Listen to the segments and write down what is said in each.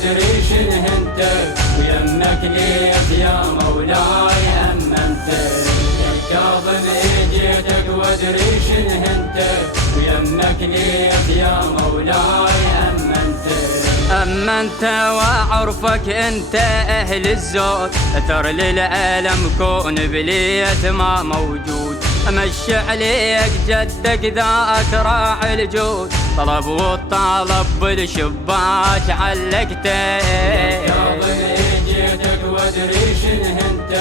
وادري شنه انت، ويمك ليت يا مولاي أمنت. يا كاظم جيتك وادري شنه انت، ويمك ليت يا مولاي أمنت وعرفك انت اهل الزود، اثر للعالم كون بليت ما موجود. امشي عليك جدك ذاك راعي الجود، طلب والطالب بالشباك علقته. يا كاظم جيتك وادري شنه انت،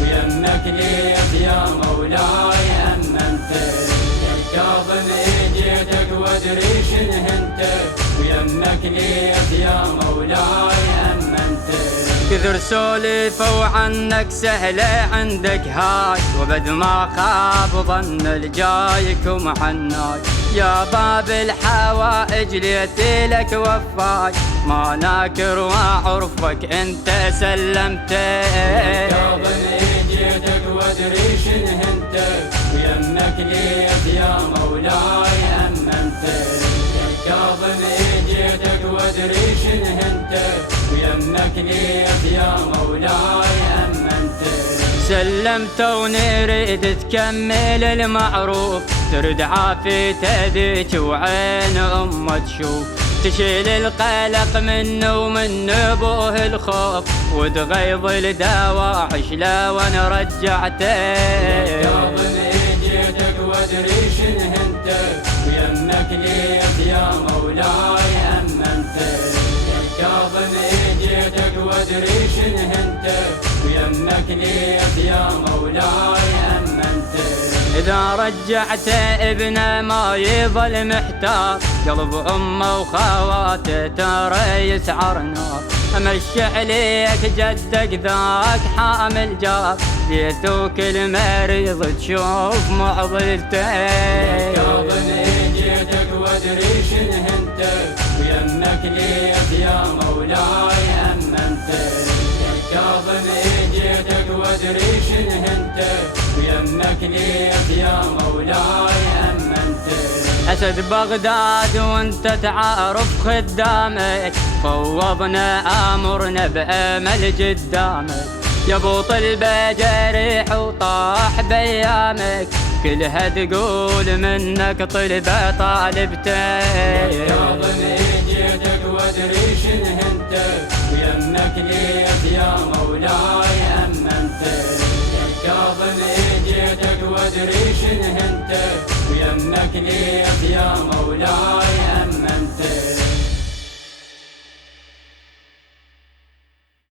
ويمك ليت يا مولاي أمنت. يا كاظم جيتك وادري شنه انت، ويمك ليت يا مولاي أمنت. كثر سولفوا عنك سهلة عندك هاي، وبد ما خاب ظن الجايكم عناي. يا باب الحوائج ليت لك وفاي، ما ناكر وعرفك انت سلمت. يا كاظم جيتك وادري شنه انت، ويمك ليت يا مولاي أمنت. يا كاظم جيتك وادري شنه انت، ويمك ليت يا مولاي أمنت. سلمت ونريد تكمل المعروف، ترد عافيته ذيك وعين أمه تشوف. تشيل القلق منه ومن ابوه الخوف، وتغيظ الدواعش لو انا رجعته. يا كاظم جيتك وادري شنه انت، ويمك ليت يا مولاي أمنت. يا كاظم جيتك وادري شنه انت، ويمك ليت يا مولاي أمنت. إذا رجعت ابنه ما يظل محتار، قلب أمه وخواته ترى يسعر نار. أمشي عليك جدك ذاك حامل جار، بيتوك المريض تشوف معضلته. يا كاظم جيتك وادري شنه انت، ويمك ليت يا مولاي أمنت. يا كاظم جيتك وادري شنه انت، ويمك ليت يا مولاي أمنت. أسد بغداد وانت تعارف خدامك، فوضنا أمرنا بأمل قدامك. يا ابو طلبه جريح وطاح بيامك، كلها تقول منك طلبه طالبته. يا كاظم جيتك وادري شنه انت، ويمك ليت يا مولاي أمنت. يا كاظم جيتك وادري شنه انت، ويمك ليت يا مولاي